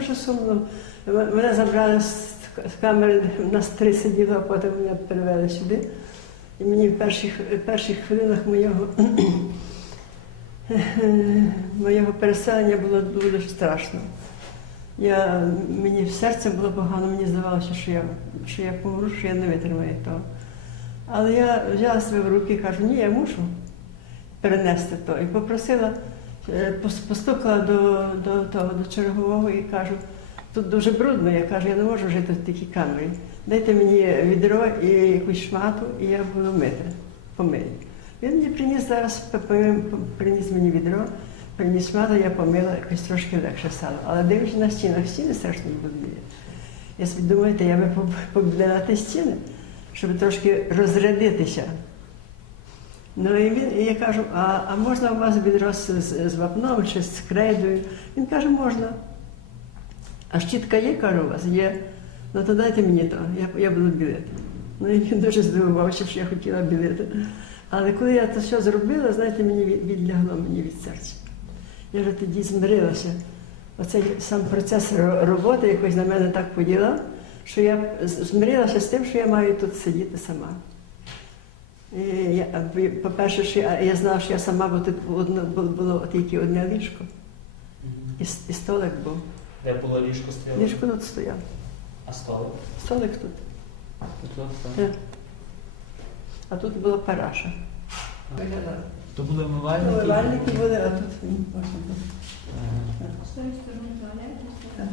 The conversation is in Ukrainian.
дуже сумно. Мене забрали з камери, нас три сиділо, а потім мене перевели сюди. І мені в перших, перших хвилинах моєго, моєго переселення було дуже страшно. Я, мені в серце було погано, мені здавалося, що я, що я помру, що я не витримаю того. Але я взяла себе в руки і кажу, ні, я мушу перенести то. І попросила, постукала до, до того, до чергового і кажу, тут дуже брудно, я кажу, я не можу жити в такій камері. Дайте мені відро і якусь шмату, і я буду мити, помию. Він мені приніс зараз, приніс мені відро, приніс шмату, я помила, якось трошки легше стало. Але дивлюся на стінах, стіни страшно брудні. Я собі думаєте, я би поб- побіла ті стіни, щоб трошки розрядитися. Ну і він, і я кажу, а, а можна у вас відро з, з, з вапном чи з крейдою? Він каже, можна. А щітка є, кажу, у вас є. Ну то дайте мені то, я, я буду білити. Ну і він дуже здивувався, що я хотіла білити. Але коли я це все зробила, знаєте, мені відлягло мені від серця. Я вже тоді змирилася. Оцей сам процес роботи якось на мене так поділа, що я змирилася з тим, що я маю тут сидіти сама. Бо, по-перше, що я, я знала, що я сама, бо тут одно, було, тільки одне ліжко, і, і столик був. Де було ліжко стояло? Ліжко тут стояв. А столик? Столик тут. Тут, так. Е. А тут була параша. То були умивальники? Вивальники були, а тут можна було. З тої сторони туалет,